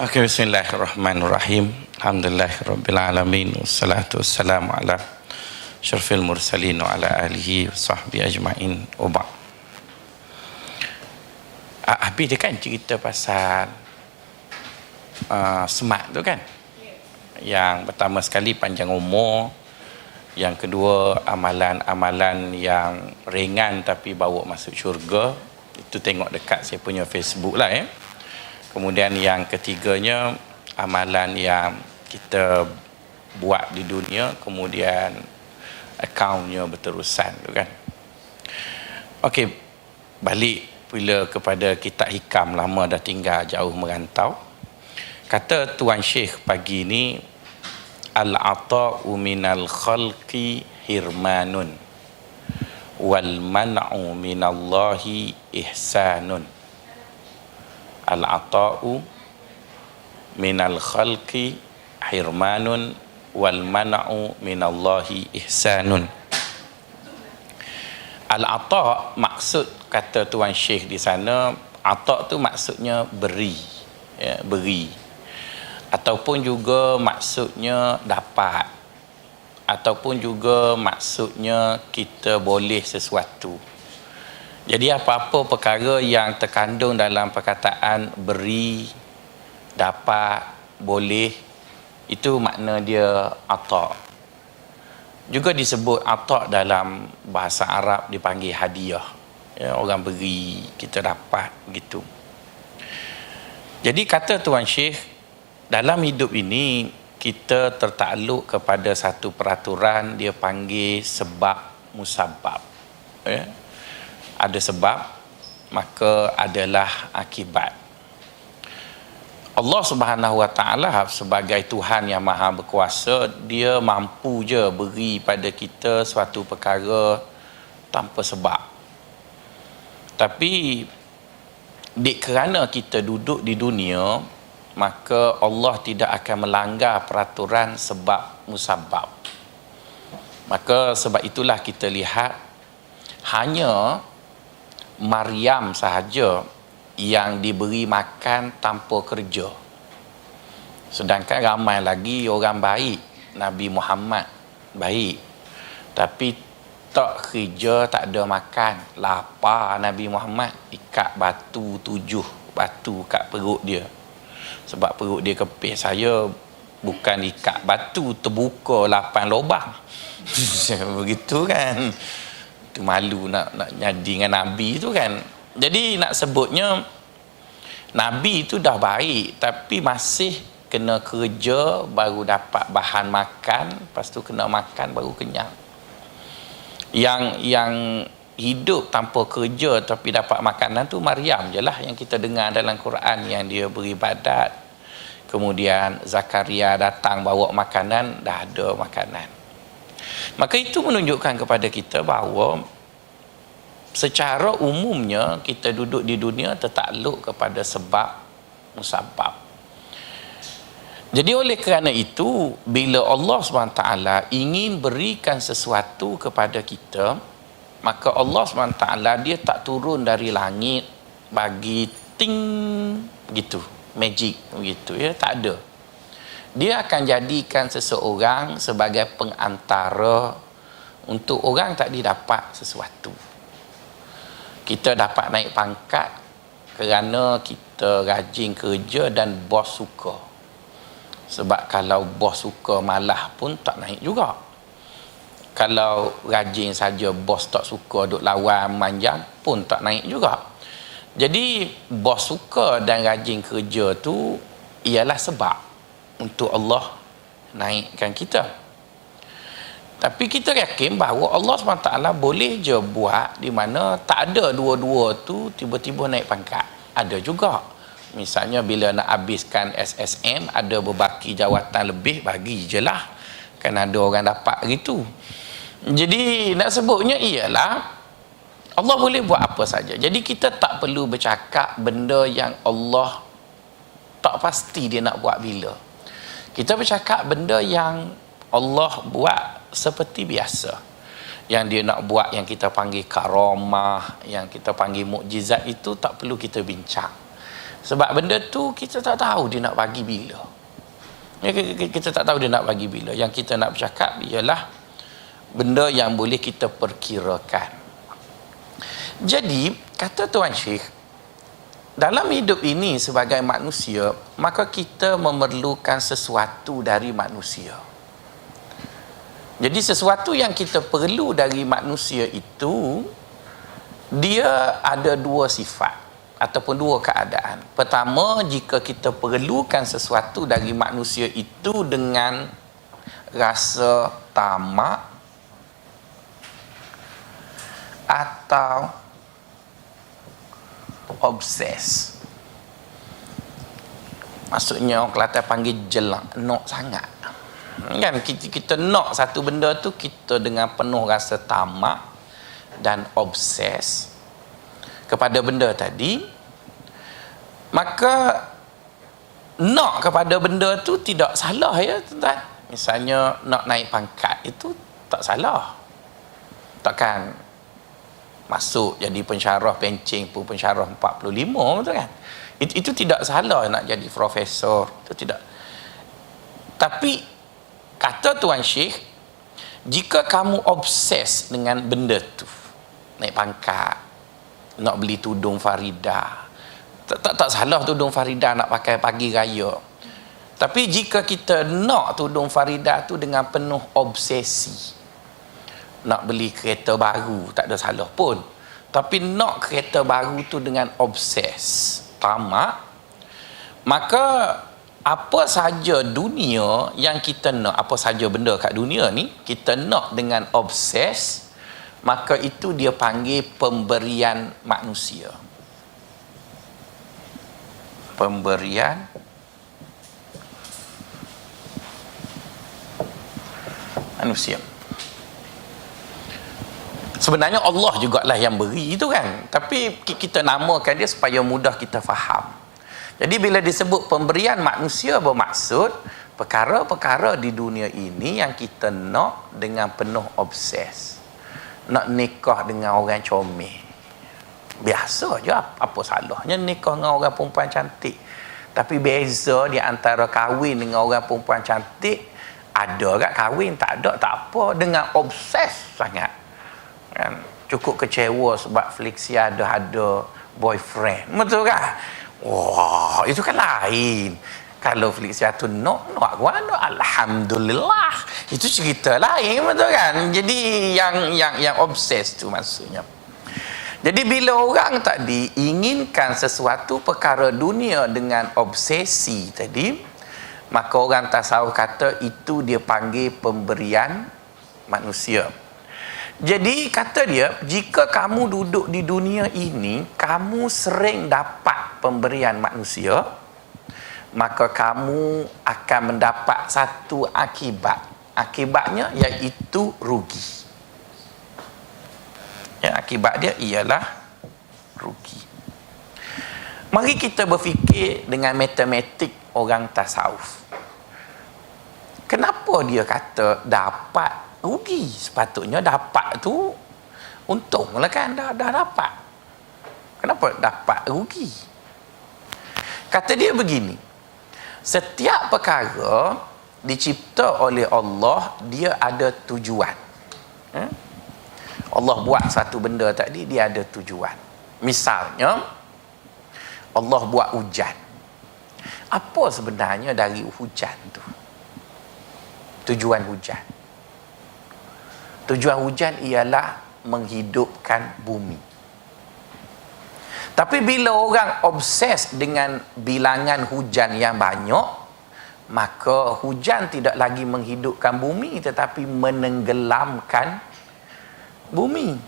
Oke, bismillahirrahmanirrahim. Alhamdulillahirabbil alamin wassalatu wassalamu ala syarfil mursalin wa ala alihi wa sahbihi ajmain. Wa ba'd. Habis dia kan cerita pasal semak tu kan. Yang pertama sekali panjang umur, yang kedua amalan-amalan yang ringan tapi bawa masuk syurga. Itu tengok dekat saya punya Facebook lah ya. Kemudian yang ketiganya amalan yang kita buat di dunia kemudian akaunnya berterusan tu kan. Okey, balik pula kepada kitab hikam lama dah tinggal jauh merantau. Kata Tuan Syekh pagi ni, al-ata'u minal khalqi hirmanun wal man'u minallahi ihsanun. Al-ata'u minal khalqi hirmanun wal man'u minallahi ihsanun. Al-ata' maksud kata Tuan Syekh di sana, ata' tu maksudnya beri, ya, beri. Ataupun juga maksudnya dapat. Ataupun juga maksudnya kita boleh sesuatu. Jadi apa-apa perkara yang terkandung dalam perkataan beri, dapat, boleh, itu makna dia ata'. Juga disebut ata' dalam bahasa Arab dipanggil hadiah. Ya, orang beri, kita dapat gitu. Jadi kata Tuan Syekh, dalam hidup ini kita tertakluk kepada satu peraturan dia panggil sebab musabab. Ya. Ada sebab, maka adalah akibat. Allah Subhanahu Wa Taala sebagai Tuhan yang Maha Berkuasa, dia mampu je beri pada kita suatu perkara tanpa sebab. Tapi kerana kita duduk di dunia, maka Allah tidak akan melanggar peraturan sebab musabab. Maka sebab itulah kita lihat hanya Maryam sahaja yang diberi makan tanpa kerja. Sedangkan ramai lagi orang baik, Nabi Muhammad baik, tapi tak kerja, tak ada makan, lapar Nabi Muhammad, ikat batu 7 batu kat perut dia. Sebab perut dia kepis. Saya bukan ikat batu, terbuka 8 lubang. Begitu kan. Itu malu nak jadi dengan Nabi tu kan. Jadi nak sebutnya Nabi tu dah baik tapi masih kena kerja baru dapat bahan makan, lepas tu kena makan baru kenyang. Yang hidup tanpa kerja tapi dapat makanan tu Maryam je lah yang kita dengar dalam Quran, yang dia beribadat. Kemudian Zakaria datang bawa makanan, dah ada makanan. Maka itu menunjukkan kepada kita bahawa secara umumnya kita duduk di dunia tertakluk kepada sebab musabab. Jadi oleh kerana itu, bila Allah SWT ingin berikan sesuatu kepada kita, maka Allah SWT dia tak turun dari langit bagi ting gitu, magic begitu ya, tak ada. Dia akan jadikan seseorang sebagai pengantara untuk orang tadi dapat sesuatu. Kita dapat naik pangkat kerana kita rajin kerja dan bos suka. Sebab kalau bos suka malah pun tak naik juga. Kalau rajin saja bos tak suka duk lawan manjang pun tak naik juga. Jadi bos suka dan rajin kerja tu ialah sebab untuk Allah naikkan kita. Tapi kita yakin bahawa Allah SWT boleh je buat di mana tak ada dua-dua tu tiba-tiba naik pangkat. Ada juga. Misalnya bila nak habiskan SSM, ada berbaki jawatan lebih, bagi je lah. Kan ada orang dapat gitu. Jadi nak sebutnya ialah Allah boleh buat apa saja. Jadi kita tak perlu bercakap benda yang Allah tak pasti dia nak buat bila. Kita bercakap benda yang Allah buat seperti biasa. Yang dia nak buat yang kita panggil karamah, yang kita panggil mukjizat, itu tak perlu kita bincang. Sebab benda tu kita tak tahu dia nak bagi bila. Kita tak tahu dia nak bagi bila. Yang kita nak bercakap ialah benda yang boleh kita perkirakan. Jadi, kata Tuan Syekh, dalam hidup ini sebagai manusia, maka kita memerlukan sesuatu dari manusia. Jadi sesuatu yang kita perlu dari manusia itu, dia ada dua sifat ataupun dua keadaan. Pertama, jika kita perlukan sesuatu dari manusia itu dengan rasa tamak atau obses. Maksudnya orang Kelantan panggil jelak, nak sangat. Kan kita nak satu benda tu, kita dengan penuh rasa tamak dan obses kepada benda tadi, maka nak kepada benda tu tidak salah ya tuan. Misalnya nak naik pangkat itu tak salah. Takkan masuk jadi pensyarah pencing pun pensyarah 45 betul kan? Itu tidak salah nak jadi profesor, itu tidak. Tapi kata Tuan Syekh, jika kamu obses dengan benda tu, naik pangkat, nak beli tudung Farida, tak salah tudung Farida nak pakai pagi raya. Tapi jika kita nak tudung Farida tu dengan penuh obsesi, nak beli kereta baru, tak ada salah pun. Tapi nak kereta baru tu dengan obses, tamak, maka apa saja dunia yang kita nak, apa saja benda kat dunia ni, kita nak dengan obses, maka itu dia panggil pemberian manusia. Pemberian manusia. Sebenarnya Allah jugalah yang beri itu kan. Tapi kita namakan dia supaya mudah kita faham. Jadi bila disebut pemberian manusia, bermaksud perkara-perkara di dunia ini yang kita nak dengan penuh obses. Nak nikah dengan orang comel. Biasa je, apa salahnya nikah dengan orang perempuan cantik. Tapi beza di antara kahwin dengan orang perempuan cantik, ada kat kahwin, tak ada, tak apa. Dengan obses sangat. Kan? Cukup kecewa sebab Felixia ada boyfriend. Betul kan? Wah, itu kan lain. Kalau Felixia tu nak alhamdulillah. Itu cerita lain, betul kan? Jadi yang obses tu maksudnya. Jadi bila orang tadi inginkan sesuatu perkara dunia dengan obsesi tadi, maka orang tasawuf kata itu dia panggil pemberian manusia. Jadi kata dia, jika kamu duduk di dunia ini, kamu sering dapat pemberian manusia, maka kamu akan mendapat satu akibat. Akibatnya iaitu rugi. Ya, akibat dia ialah rugi. Mari kita berfikir dengan matematik orang tasawuf. Kenapa dia kata dapat rugi? Sepatutnya dapat tu untunglah kan, dah dapat. Kenapa dapat rugi? Kata dia begini, setiap perkara dicipta oleh Allah, dia ada tujuan. Allah buat satu benda tadi, dia ada tujuan. Misalnya Allah buat hujan. Apa sebenarnya dari hujan tu? Tujuan hujan. Tujuan hujan ialah menghidupkan bumi. Tapi bila orang obses dengan bilangan hujan yang banyak, maka hujan tidak lagi menghidupkan bumi tetapi menenggelamkan bumi.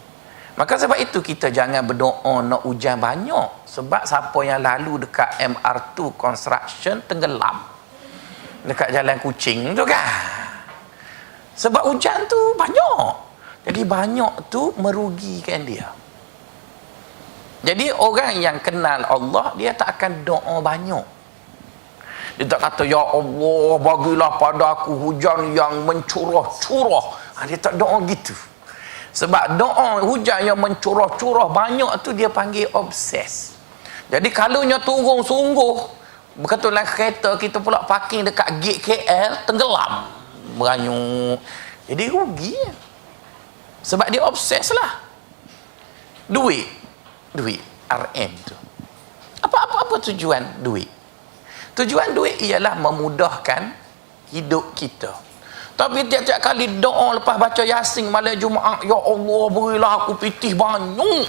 Maka sebab itu kita jangan berdoa nak hujan banyak. Sebab siapa yang lalu dekat MR2 construction tenggelam dekat jalan Kuching tu kan. Sebab hujan tu banyak. Jadi banyak tu merugikan dia. Jadi orang yang kenal Allah, dia tak akan doa banyak. Dia tak kata, ya Allah bagilah pada aku hujan yang mencurah-curah. Dia tak doa gitu. Sebab doa hujan yang mencurah-curah banyak tu dia panggil obses. Jadi kalaunya turun sungguh, kebetulan kereta kita pula parking dekat gate KL, tenggelam, beranyuk. Jadi rugi. Sebab dia obses lah. Duit RM tu. Apa tujuan duit? Tujuan duit ialah memudahkan hidup kita. Tapi tiap-tiap kali doa lepas baca Yasin malam Jumaat, ya Allah berilah aku pitih banyak.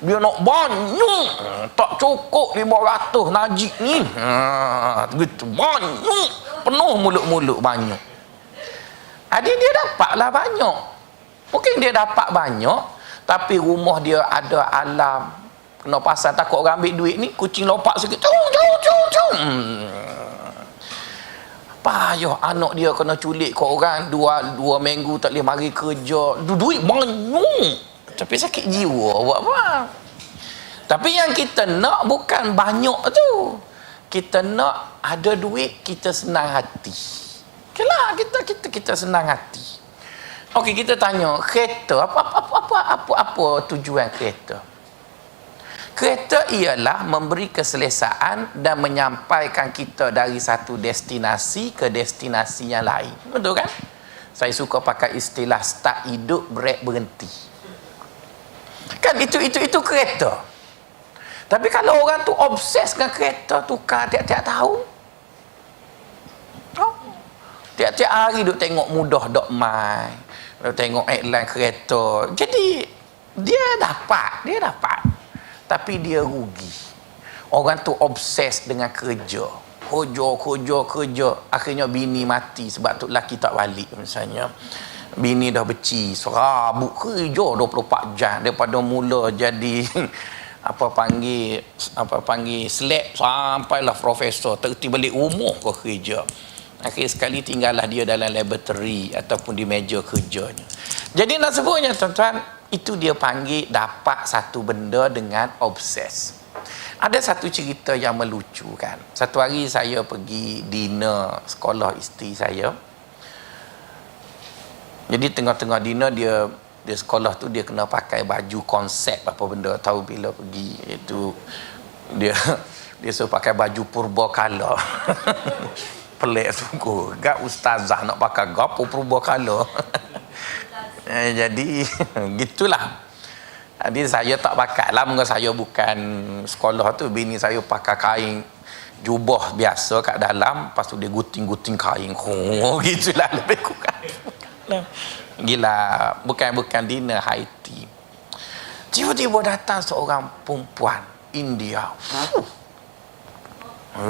Dia nak banyak, tak cukup 500 najib ni. Begitu banyak, penuh mulut-mulut banyak. Adik dia dapatlah banyak. Mungkin dia dapat banyak, tapi rumah dia ada alam. Kena pasal takut orang ambil duit ni, kucing lompat sikit. Cung. Payah anak dia kena culik ke orang, dua minggu tak boleh mari kerja. Duit banyak. Tapi sakit jiwa buat apa? Tapi yang kita nak bukan banyak tu. Kita nak ada duit, kita senang hati. Okeylah, kita senang hati. Okey, kita tanya, kereta apa tujuan kereta? Kereta ialah memberi keselesaan dan menyampaikan kita dari satu destinasi ke destinasi yang lain. Betul kan? Saya suka pakai istilah start hidup, break berhenti. Kan itu kereta. Tapi kalau orang tu obses dengan kereta, tukar tiap-tiap tahun. Tiap-tiap hari duk tengok mudah dok mai. Duk tengok iklan kereta. Jadi dia dapat. Tapi dia rugi. Orang tu obses dengan kerja. Kerja. Akhirnya bini mati sebab tu lelaki tak balik misalnya. Bini dah beci, serabut kerja 24 jam daripada mula jadi apa panggil slab sampailah profesor terti balik rumah ke kerja. Akhir sekali tinggallah dia dalam laboratory ataupun di meja kerjanya. Jadi nak sebutnya tuan-tuan, itu dia panggil dapat satu benda dengan obses. Ada satu cerita yang melucu kan. Satu hari saya pergi dinner sekolah isteri saya. Jadi tengah-tengah dinner dia sekolah tu dia kena pakai baju konsep apa benda, tahu bila pergi itu dia suruh pakai baju purba kala. Pelik sungguh. Gak ustazah nak pakai gapo purba kala. Jadi gitulah. Jadi saya tak pakai lah, mungkin saya bukan sekolah tu, bini saya pakai kain jubah biasa kat dalam, lepas tu dia guting-guting kain. Gitulah lebih kurang. Gila, bukan dinner high tea. Tiba-tiba datang seorang perempuan India.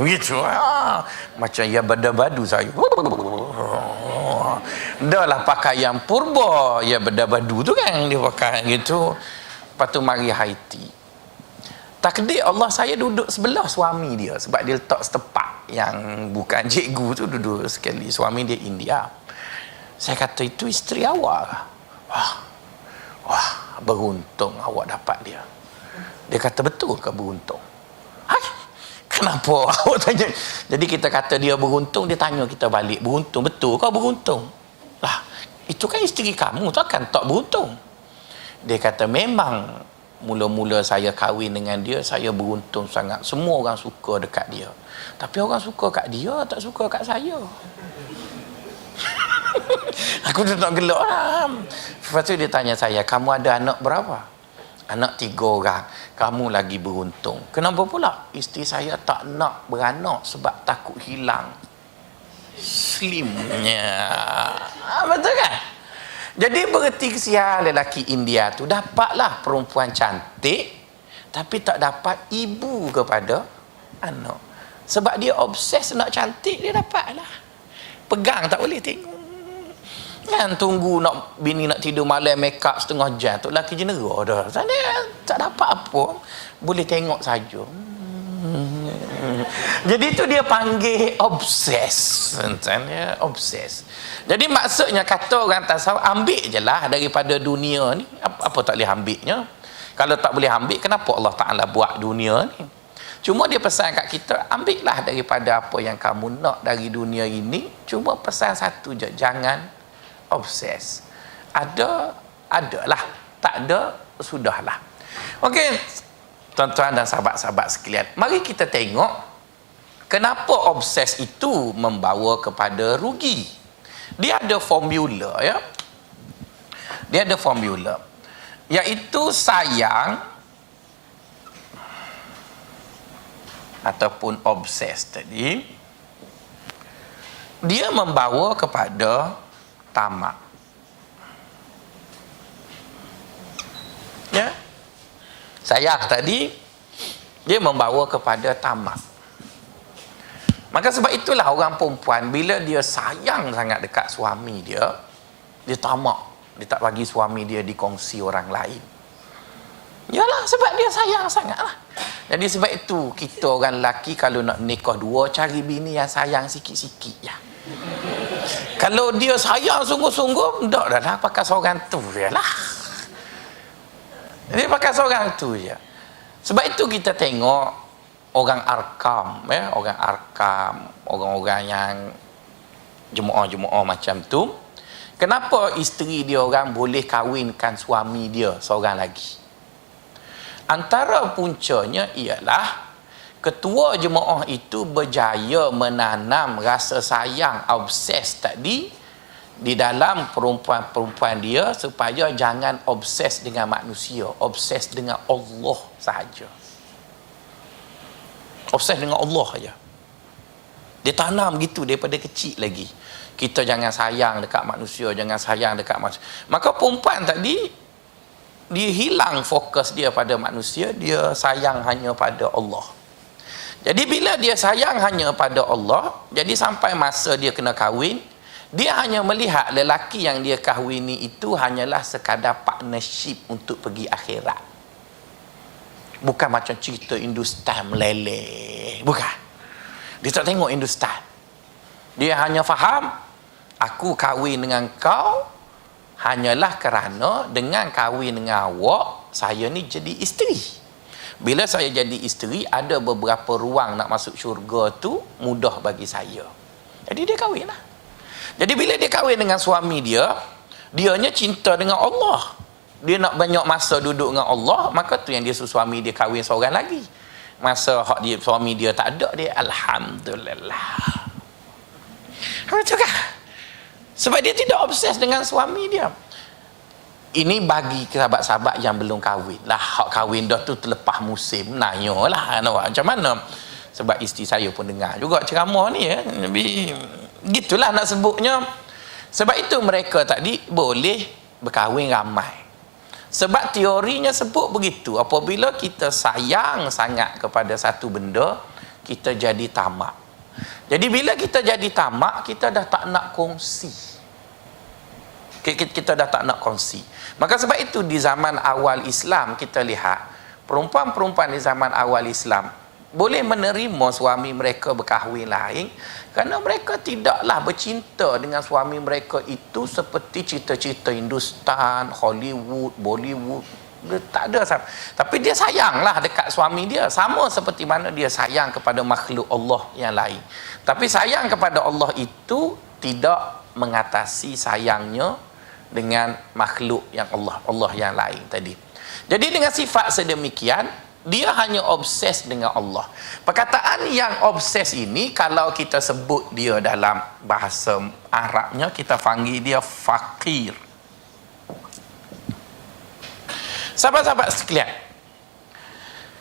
Gitu macam ya bada-badu saya. Dah lah pakaian purba ya bada-badu tu kan dia pakai gitu. Lepas tu mari high tea. Takdir Allah, saya duduk sebelah suami dia sebab dia letak setepak yang bukan cikgu tu, duduk sekali. Suami dia India. Saya kata, itu isteri awak. Wah, beruntung awak dapat dia. Dia kata, betul ke beruntung? Kenapa awak tanya? Jadi kita kata dia beruntung, dia tanya kita balik, beruntung, betul kau beruntung? Lah, itu kan isteri kamu, takkan tak beruntung? Dia kata, memang mula-mula saya kahwin dengan dia, saya beruntung sangat. Semua orang suka dekat dia. Tapi orang suka kat dia, tak suka kat saya. Aku dah nak gelak lah. Lepas tu dia tanya saya, kamu ada anak berapa? Anak 3 orang. Kamu lagi beruntung. Kenapa pula? Isteri saya tak nak beranak sebab takut hilang slimnya. Betul kan? Jadi bererti kesian lelaki India tu dapatlah perempuan cantik tapi tak dapat ibu kepada anak. Sebab dia obses nak cantik, dia dapatlah. Pegang tak boleh tengok. Kan tunggu nak bini nak tidur malam make up setengah jam tu lelaki jenera dah. Sana tak dapat apa. Boleh tengok saja. Jadi tu dia panggil obses. Dia obses. Jadi maksudnya kata orang tasawuf, ambil je lah daripada dunia ni. Apa tak boleh ambilnya? Kalau tak boleh ambil, kenapa Allah Ta'ala buat dunia ni? Cuma dia pesan kat kita, ambillah daripada apa yang kamu nak dari dunia ini. Cuma pesan satu je, jangan obses. Ada lah. Tak ada, sudahlah. Okey. Tuan-tuan dan sahabat-sahabat sekalian, mari kita tengok kenapa obses itu membawa kepada rugi. Dia ada formula, ya. Dia ada formula, iaitu sayang ataupun obses tadi, dia membawa kepada tamak. Ya. Sayang tadi dia membawa kepada tamak. Maka sebab itulah orang perempuan bila dia sayang sangat dekat suami dia, dia tamak, dia tak bagi suami dia dikongsi orang lain. Yalah, sebab dia sayang sangatlah. Jadi sebab itu kita orang lelaki kalau nak nikah dua, cari bini yang sayang sikit-sikit ya. Kalau dia sayang sungguh-sungguh, tak dah lah pakai seorang tu je lah. Dia pakai seorang tu je. Sebab itu kita tengok orang Arkam, ya, orang Arkam, orang-orang yang jemaah-jemaah macam tu. Kenapa isteri dia orang boleh kahwinkan suami dia seorang lagi? Antara puncanya ialah ketua jemaah itu berjaya menanam rasa sayang, obses tadi di dalam perempuan-perempuan dia supaya jangan obses dengan manusia, obses dengan Allah sahaja. Obses dengan Allah saja. Dia tanam gitu daripada kecil lagi. Kita jangan sayang dekat manusia, jangan sayang dekat manusia. Maka perempuan tadi, dia hilang fokus dia pada manusia, dia sayang hanya pada Allah. Jadi bila dia sayang hanya pada Allah, jadi sampai masa dia kena kahwin, dia hanya melihat lelaki yang dia kahwini itu hanyalah sekadar partnership untuk pergi akhirat. Bukan macam cerita Hindustan meleleh. Bukan. Dia tak tengok Hindustan. Dia hanya faham, aku kahwin dengan kau hanyalah kerana dengan kahwin dengan awak, saya ni jadi isteri. Bila saya jadi isteri, ada beberapa ruang nak masuk syurga tu mudah bagi saya. Jadi dia kahwin lah. Jadi bila dia kahwin dengan suami dia, dianya cinta dengan Allah. Dia nak banyak masa duduk dengan Allah, maka tu yang dia suruh suami dia kahwin seorang lagi. Masa hak dia, suami dia tak ada, dia alhamdulillah. Betul kan? Sebab dia tidak obses dengan suami dia. Ini bagi sahabat-sahabat yang belum kahwin. Lah, hak kahwin dah tu terlepas musim. Nanyalah macam mana. Sebab isteri saya pun dengar juga ceramah ni ya. Gitulah nak sebutnya. Sebab itu mereka tadi boleh berkahwin ramai. Sebab teorinya sebut begitu. Apabila kita sayang sangat kepada satu benda, kita jadi tamak. Jadi bila kita jadi tamak, kita dah tak nak kongsi. Kita dah tak nak kongsi. Maka sebab itu di zaman awal Islam kita lihat perempuan-perempuan di zaman awal Islam boleh menerima suami mereka berkahwin lain kerana mereka tidaklah bercinta dengan suami mereka itu seperti cerita-cerita Hindustan, Hollywood, Bollywood. Dia tak ada. Tapi dia sayanglah dekat suami dia, sama seperti mana dia sayang kepada makhluk Allah yang lain. Tapi sayang kepada Allah itu tidak mengatasi sayangnya dengan makhluk yang Allah yang lain tadi. Jadi dengan sifat sedemikian, dia hanya obses dengan Allah. Perkataan yang obses ini, kalau kita sebut dia dalam bahasa Arabnya, kita panggil dia fakir. Sahabat-sahabat sekalian,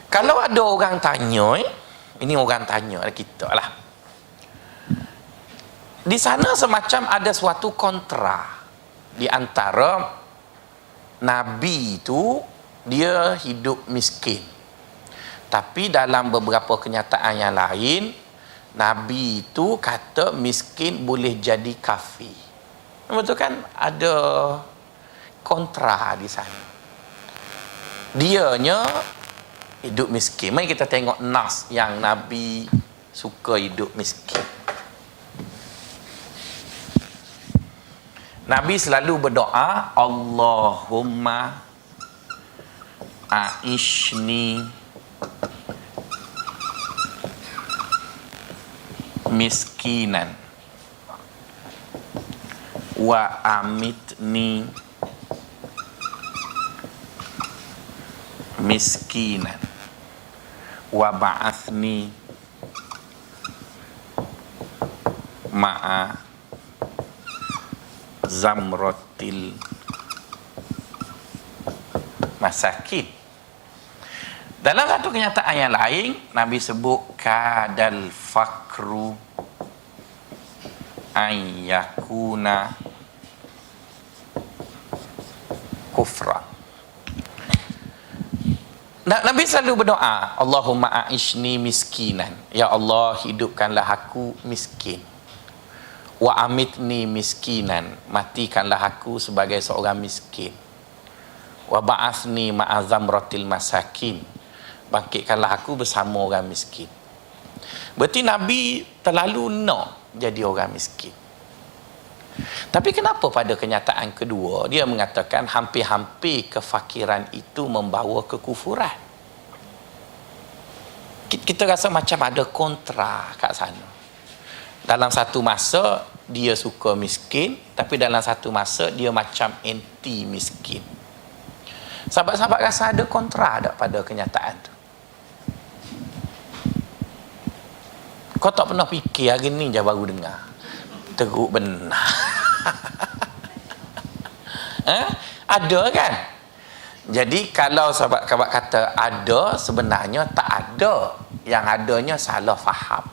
kalau ada orang tanya, ini orang tanya kita lah, di sana semacam ada suatu kontra di antara Nabi itu, dia hidup miskin. Tapi dalam beberapa kenyataan yang lain, Nabi itu kata miskin boleh jadi kafir. Betul kan? Ada kontra di sana. Dianya hidup miskin. Mari kita tengok nas yang Nabi suka hidup miskin. Nabi selalu berdoa, Allahumma a'ishni miskinan wa amitni miskinan. wa ba'athni ma'a zamratil masakin. Dalam satu kenyataan yang lain, Nabi sebut kadal fakru ayyakuna kufra. Nabi selalu berdoa, Allahumma a'ishni miskinan. Ya Allah, hidupkanlah aku miskin. Wa amitni miskinan. Matikanlah aku sebagai seorang miskin. Wa ba'athni ma'azamratil masakin. Bangkitkanlah aku bersama orang miskin. Berarti Nabi terlalu nak jadi orang miskin. Tapi kenapa pada kenyataan kedua dia mengatakan hampir-hampir kefakiran itu membawa kekufuran? Kita rasa macam ada kontra kat sana. Dalam satu masa dia suka miskin, tapi dalam satu masa dia macam anti miskin. Sahabat-sahabat rasa ada kontra tak pada kenyataan tu? Kau tak pernah fikir, hari ni je baru dengar. Teruk benar. Ada kan? Jadi kalau sahabat-sahabat kata ada, sebenarnya tak ada. Yang adanya salah faham.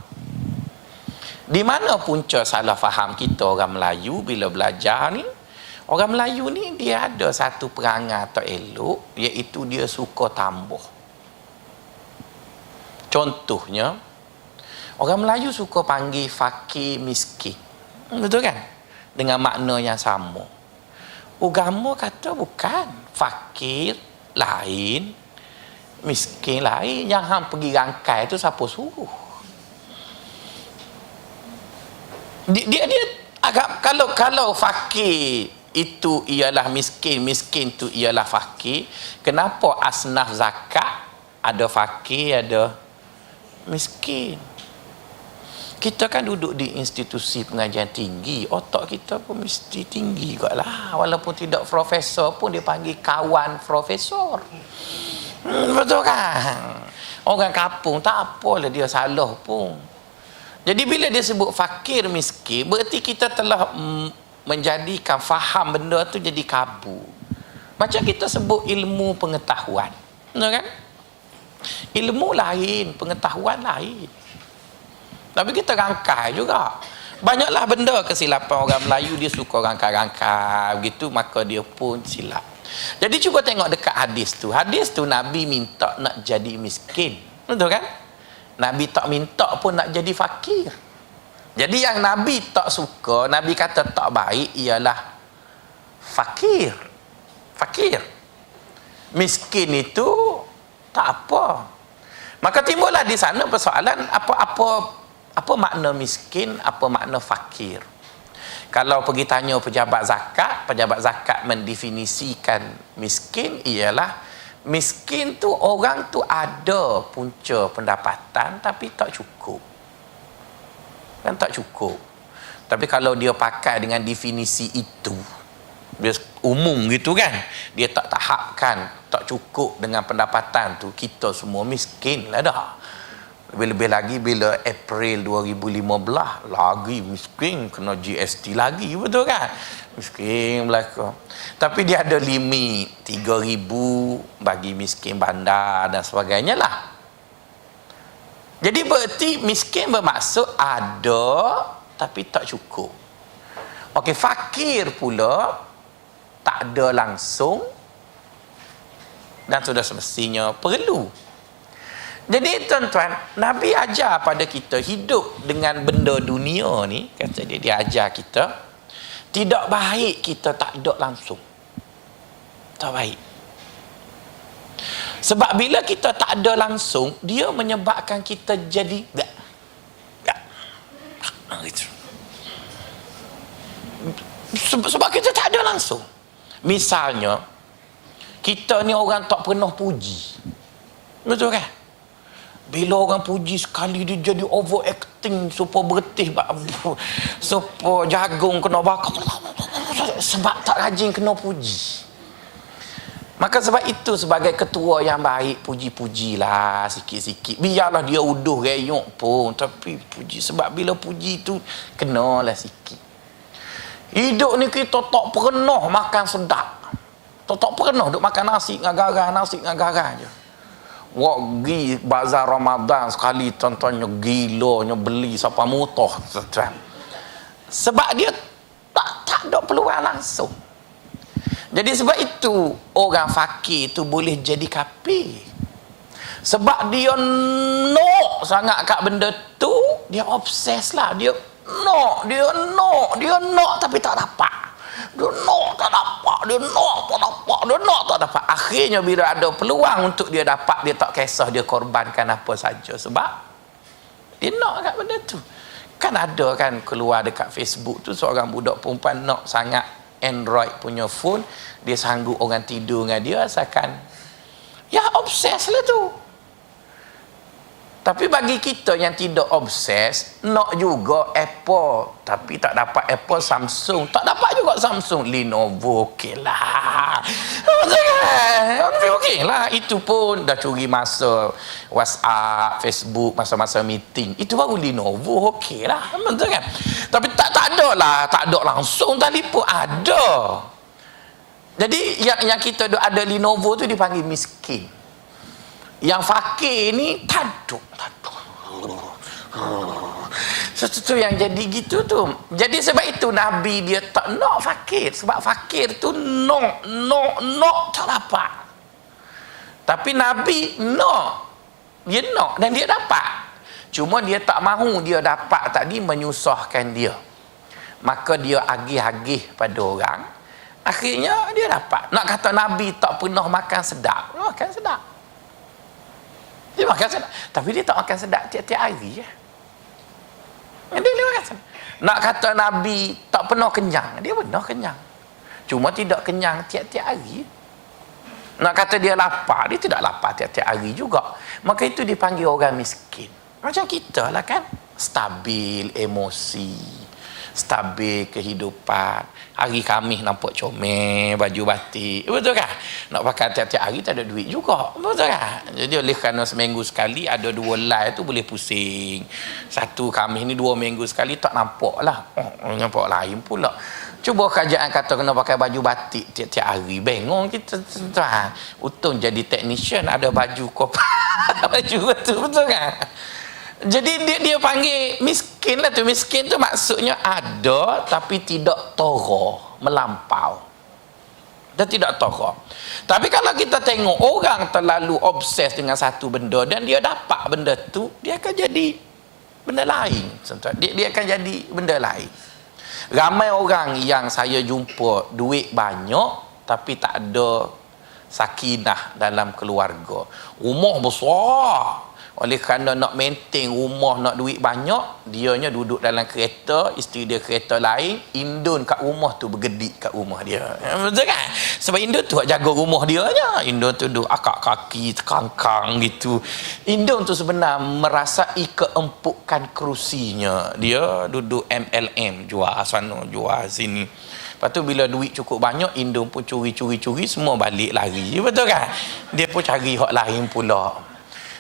Di mana punca salah faham kita orang Melayu bila belajar ni? Orang Melayu ni dia ada satu perangai tak elok, iaitu dia suka tambah. Contohnya, orang Melayu suka panggil fakir miskin. Betul kan? Dengan makna yang sama. Agama kata bukan. Fakir lain, miskin lain. Yang hang pergi rangkai tu siapa suruh? Dia agak kalau fakir itu ialah miskin, miskin tu ialah fakir, kenapa asnaf zakat ada fakir, ada miskin? Kita kan duduk di institusi pengajian tinggi, otak kita pun mesti tinggi juga lah. Walaupun tidak profesor pun dia panggil kawan profesor. Betul kan? Orang kampung tak apalah dia salah pun. Jadi bila dia sebut fakir miskin, berarti kita telah menjadikan faham benda tu jadi kabur. Macam kita sebut ilmu pengetahuan. Betul kan? Ilmu lain, pengetahuan lain. Tapi kita rangkai juga. Banyaklah benda kesilapan orang Melayu, dia suka rangkai-rangkai begitu, maka dia pun silap. Jadi cuba tengok dekat hadis tu. Hadis tu Nabi minta nak jadi miskin. Betul kan? Nabi tak minta pun nak jadi fakir. Jadi yang Nabi tak suka, Nabi kata tak baik ialah fakir. Fakir. Miskin itu tak apa. Maka timbullah di sana persoalan apa makna miskin, apa makna fakir. Kalau pergi tanya pejabat zakat mendefinisikan miskin ialah miskin tu orang tu ada punca pendapatan tapi tak cukup. Kan tak cukup. Tapi kalau dia pakai dengan definisi itu, dia umum gitu kan, dia tak tahapkan, tak cukup dengan pendapatan tu, kita semua miskin lah dah. Lebih-lebih lagi bila April 2015 lagi miskin, kena GST lagi, betul kan? Miskin belaka. Tapi dia ada limit 3,000 bagi miskin bandar dan sebagainya lah. Jadi berarti miskin bermaksud ada tapi tak cukup. Okey, fakir pula tak ada langsung dan sudah semestinya perlu. Jadi tuan-tuan, Nabi ajar pada kita hidup dengan benda dunia ni, kata dia ajar kita, tidak baik kita tak ada langsung. Tak baik. Sebab bila kita tak ada langsung, dia menyebabkan kita jadi sebab kita tak ada langsung. Misalnya, kita ni orang tak pernah puji. Betul kan? Bila orang puji sekali dia jadi overacting supaya bertih, supaya jagung kena bakar sebab tak rajin kena puji. Maka sebab itu sebagai ketua yang baik, puji-pujilah sikit-sikit. Biarlah dia uduh reyok pun, tapi puji. Sebab bila puji tu kenalah sikit. Hidup ni kita tak pernah makan sedap. Tak pernah duk makan nasi dengan garam je. Wak pergi bazar Ramadan sekali contohnya gilanya beli siapa mutah. Sebab dia tak ada peluang langsung. Jadi sebab itu orang fakir tu boleh jadi kafir. Sebab dia nak sangat kat benda tu, dia obses lah. Dia nak tapi tak dapat. Dia nak tak dapat. Akhirnya bila ada peluang untuk dia dapat, dia tak kisah dia korbankan apa saja. Sebab dia nak kat benda tu. Kan ada kan keluar dekat Facebook tu seorang budak perempuan nak sangat Android punya phone, dia sanggup orang tidur dengan dia asalkan ya obses lah tu. Tapi bagi kita yang tidak obses, nak juga Apple, tapi tak dapat Apple, Samsung, tak dapat juga Samsung, Lenovo okeylah. Okeylah, itu pun dah curi masa WhatsApp, Facebook, masa-masa meeting. Itu baru Lenovo okeylah, betul kan? Tapi tak ada langsung telefon ada. Jadi yang kita ada Lenovo tu dipanggil miskin. Yang fakir ni taduk. Sesuatu yang jadi gitu tu. Jadi sebab itu Nabi dia tak nak fakir. Sebab fakir tu nak tak dapat. Tapi Nabi nak. Dia nak dan dia dapat. Cuma dia tak mahu dia dapat tadi menyusahkan dia. Maka dia agih-agih pada orang. Akhirnya dia dapat. Nak kata Nabi tak pernah makan sedap. Makan sedap. Dia makan sedap. Tapi dia tak makan sedap tiap-tiap hari. Dia makan sedap. Nak kata Nabi tak pernah kenyang. Dia pernah kenyang. Cuma tidak kenyang tiap-tiap hari. Nak kata dia lapar. Dia tidak lapar tiap-tiap hari juga. Maka itu dipanggil orang miskin. Macam kita lah kan. Stabil emosi. Stabil kehidupan. Hari Khamis nampak comel, baju batik. Betul kan? Nak pakai tiap-tiap hari tak ada duit juga. Betul kan? Jadi oleh kerana seminggu sekali ada 2 live tu boleh pusing. Satu Khamis ni 2 minggu sekali tak nampak lah. Nampak lain pula. Cuba kerajaan kata kena pakai baju batik tiap-tiap hari. Bengong kita. Untung jadi technician ada baju kop. Baju betul, betul kan? Jadi dia panggil miskin lah tu. Miskin tu maksudnya ada tapi tidak toro, melampau. Dan tidak toro. Tapi kalau kita tengok orang terlalu obses dengan satu benda dan dia dapat benda tu, dia akan jadi benda lain. Dia akan jadi benda lain. Ramai orang yang saya jumpa duit banyak tapi tak ada sakinah dalam keluarga. Rumah besar. Oleh kerana nak maintain rumah, nak duit banyak, dianya duduk dalam kereta, isteri dia kereta lain, indun kat rumah tu bergedik kat rumah dia. Betul kan? Sebab indun tu jaga rumah dia je. Indun tu duduk akak kaki, terkangkang gitu. Indun tu sebenarnya merasai keempukan kerusinya. Dia duduk MLM, jual sana, jual sini. Lepas tu bila duit cukup banyak, indun pun curi-curi, semua balik lari. Betul kan? Dia pun cari hak lain pula.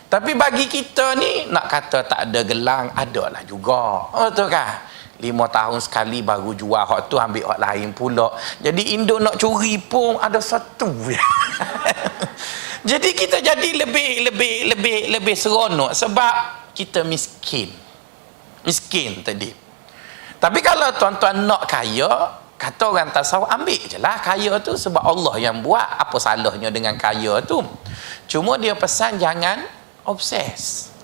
Tapi bagi kita ni, nak kata tak ada gelang, ada lah juga. Betul kan? 5 tahun sekali baru jual hak tu, ambil hak lain pula. Jadi Indo nak curi pun ada satu. Jadi kita jadi lebih seronok sebab kita miskin. Miskin tadi. Tapi kalau tuan-tuan nak kaya, kata orang tasawuf, ambil je lah kaya tu sebab Allah yang buat. Apa salahnya dengan kaya tu? Cuma dia pesan jangan obses.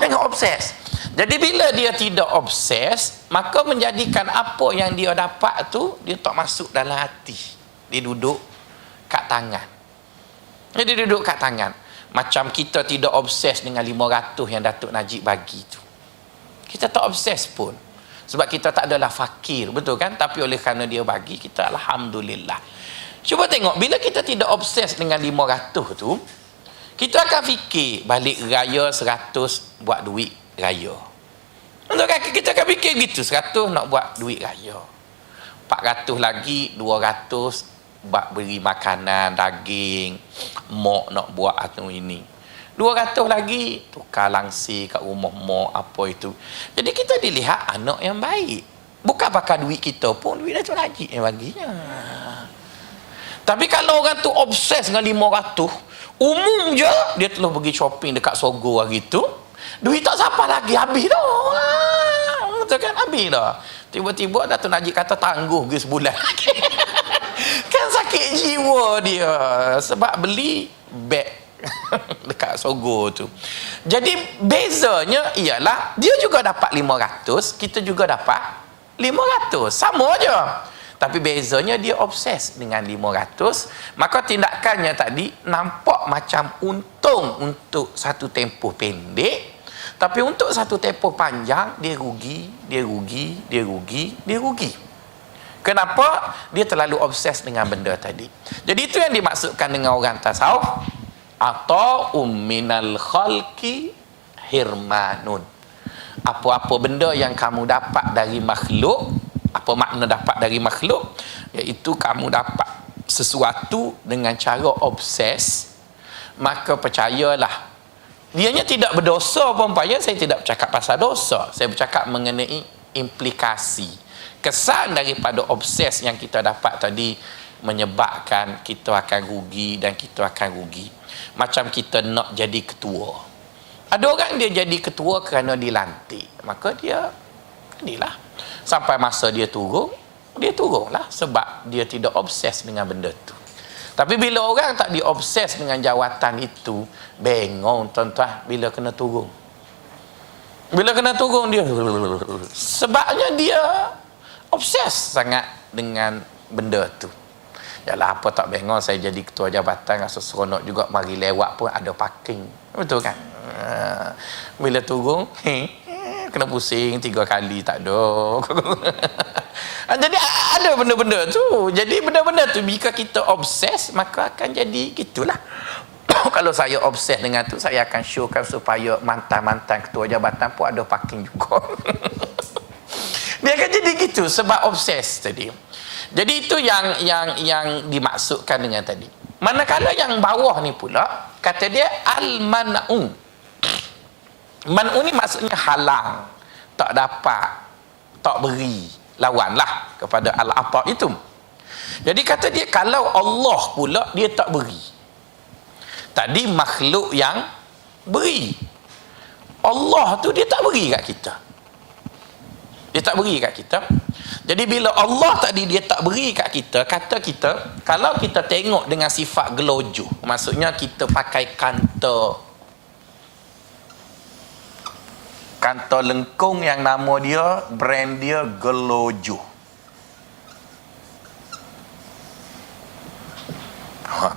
Dengan obses. Jadi bila dia tidak obses, maka menjadikan apa yang dia dapat tu, dia tak masuk dalam hati. Dia duduk kat tangan. Dia duduk kat tangan. Macam kita tidak obses dengan 500 yang Datuk Najib bagi tu. Kita tak obses pun. Sebab kita tak adalah fakir, betul kan? Tapi oleh kerana dia bagi, kita alhamdulillah. Cuba tengok, bila kita tidak obses dengan 500 tu, kita akan fikir balik raya 100 buat duit raya. Kita akan fikir gitu, 100 nak buat duit raya. 400 lagi, 200 bak beri makanan, daging, mak nak buat atau ini. 200 lagi tukar langsir kat rumah mak apa itu. Jadi kita dilihat anak yang baik. Bukan pakai duit kita pun, duit Datuk Najib yang baginya. Tapi kalau orang tu obses dengan 500, umum je dia telah pergi shopping dekat Sogo hari tu, duit tak siapa lagi, habis dah. Betul kan, habis dah. Tiba-tiba Datuk Najib kata tangguh pergi sebulan lagi. Kan sakit jiwa dia sebab beli beg dekat Sogo tu. Jadi bezanya ialah dia juga dapat 500, kita juga dapat 500. Sama aja. Tapi bezanya dia obses dengan 500, maka tindakannya tadi nampak macam untung untuk satu tempoh pendek, tapi untuk satu tempoh panjang dia rugi, dia rugi, dia rugi, dia rugi. Kenapa? Dia terlalu obses dengan benda tadi. Jadi itu yang dimaksudkan dengan orang tasawuf, atau minal khalqi hirmanun. Apa-apa benda yang kamu dapat dari makhluk, apa makna dapat dari makhluk? Iaitu kamu dapat sesuatu dengan cara obses, maka percayalah, dianya tidak berdosa umpamanya. Saya tidak bercakap pasal dosa, saya bercakap mengenai implikasi, kesan daripada obses yang kita dapat tadi menyebabkan kita akan rugi dan kita akan rugi. Macam kita nak jadi ketua. Ada orang dia jadi ketua kerana dilantik, maka dia inilah. Sampai masa dia turunlah sebab dia tidak obses dengan benda tu. Tapi bila orang tak diobses dengan jawatan itu, bengong tuan-tuan bila kena turun. Bila kena turun dia, sebabnya dia obses sangat dengan benda tu. Yalah, apa tak bengong saya jadi ketua jabatan, rasa seronok juga, mari lewat pun ada parking. Betul kan? Bila turun, kena pusing 3 kali tak ada. Jadi ada benda-benda tu. Jadi benda-benda tu jika kita obses, maka akan jadi gitulah. Kalau saya obses dengan tu, saya akan showkan supaya mantan-mantan ketua jabatan pun ada parking juga. Dia akan jadi gitu sebab obses tadi. Jadi itu yang dimaksudkan dengan tadi. Manakala yang bawah ni pula kata dia al-man'u. Man'u ni maksudnya halang, tak dapat, tak beri, lawanlah kepada al-ata itu. Jadi kata dia kalau Allah pula dia tak beri. Tadi makhluk yang beri. Allah tu dia tak beri kat kita. Dia tak beri kat kita. Jadi bila Allah tadi dia tak beri kat kita, kata kita, kalau kita tengok dengan sifat gelojoh, maksudnya kita pakai kanta lengkung yang nama dia, brand dia Gelojoh.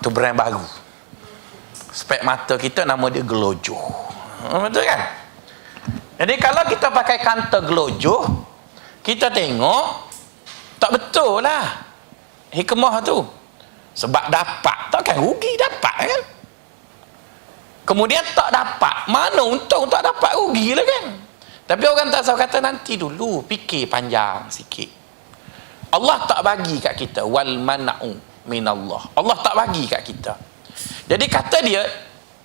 Tu brand baru. Spek mata kita nama dia Gelojoh. Betul kan? Jadi kalau kita pakai kanta Gelojoh, kita tengok tak betul lah hikmah tu. Sebab dapat, takkan rugi dapat kan? Kemudian tak dapat, mana untung tak dapat, rugi lah kan? Tapi orang tak tahu kata nanti dulu, fikir panjang sikit. Allah tak bagi kat kita, wal man'u minallah. Allah tak bagi kat kita. Jadi kata dia,